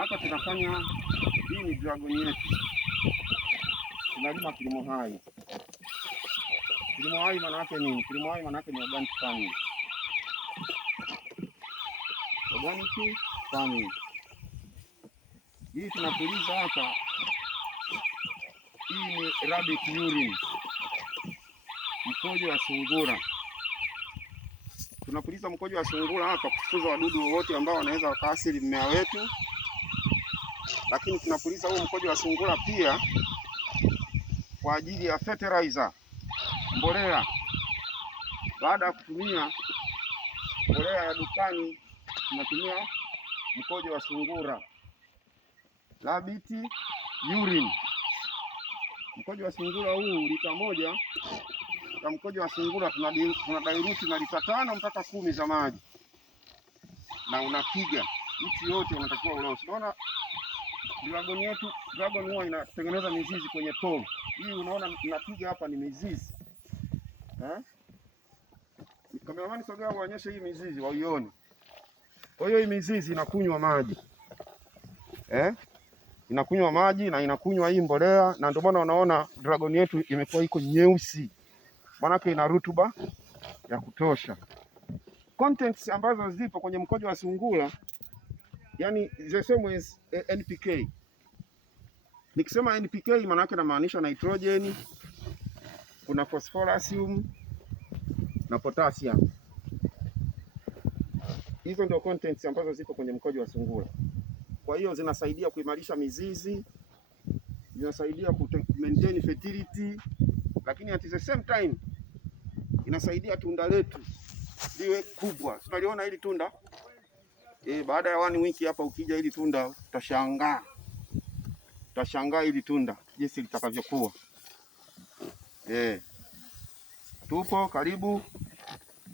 Hapa tunafanya, hii ni dragon yetu, tunalima kilimo hai. Kilimo hai maana yake nini? Kilimo hai maana yake ni organic farming. Organic farming. Hii tunapuliza hapa, hii ni rabbit urine, mkojo wa sungura. Tunapuliza mkojo wa sungura hapa kufukuza wadudu wowote ambao wanaweza wakaathiri mmea wetu, lakini tunapuliza huu mkojo wa sungura pia kwa ajili ya fertilizer, mbolea. Baada ya kutumia mbolea ya dukani, tunatumia mkojo wa sungura, rabbit urine. Mkojo wa sungura huu, lita moja ya mkojo wa sungura tunadairuti na lita 5 mpaka 10 za maji, na unapiga mti yote unatakiwa ulosi. Unaona dragon yetu, dragon huwa inatengeneza mizizi kwenye pole. Hii unaona inapiga hapa ni mizizi. Kameramani, sogea uonyeshe hii mizizi waione. Kwa hiyo hii mizizi inakunywa maji. Inakunywa maji na inakunywa hii mbolea, na ndio maana unaona dragon yetu imekuwa iko nyeusi. Maanake ina rutuba ya kutosha. Contents ambazo zipo kwenye mkojo wa sungura, yani the same as NPK. Nikisema NPK maana yake namaanisha nitrogen, kuna phosphorus na potassium. Hizo ndio contents ambazo ziko kwenye mkojo wa sungura. Kwa hiyo zinasaidia kuimarisha mizizi, zinasaidia ku maintain fertility, lakini at the same time inasaidia tunda letu liwe kubwa. Tunaliona hili tunda baada ya 1 wiki hapa, ukija hili tunda utashangaa. Utashangaa hili tunda jinsi litakavyokuwa. Tupo karibu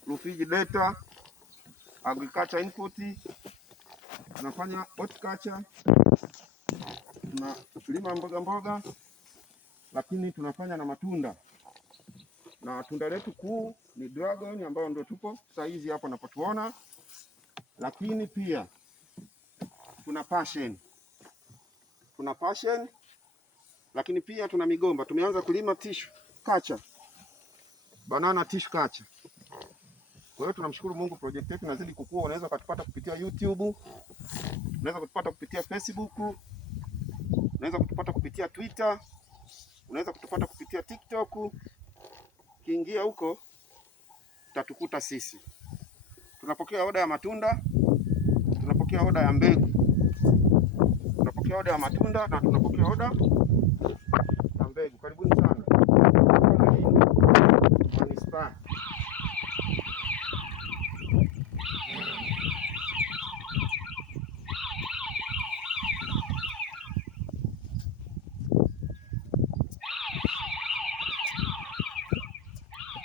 Rufiji Delta Agriculture Input. Tunafanya horticulture, tunalima mboga, lakini tunafanya na matunda. Na tunda letu kuu ni dragon ambayo ndio tupo saizi hapo unapotuona, lakini pia tuna passion. Lakini pia tuna migomba. Tumeanza kulima tissue culture, banana tissue culture. Kwa hiyo tunamshukuru Mungu, project yetu inazidi kukua. Unaweza kutupata kupitia YouTube, unaweza kutupata kupitia Facebook, unaweza kutupata kupitia Twitter, unaweza kutupata kupitia TikTok. Kiingia huko utatukuta sisi. Tunapokea oda ya matunda, tunapokea oda ya mbegu, tunapokea oda ya matunda na tunapokea oda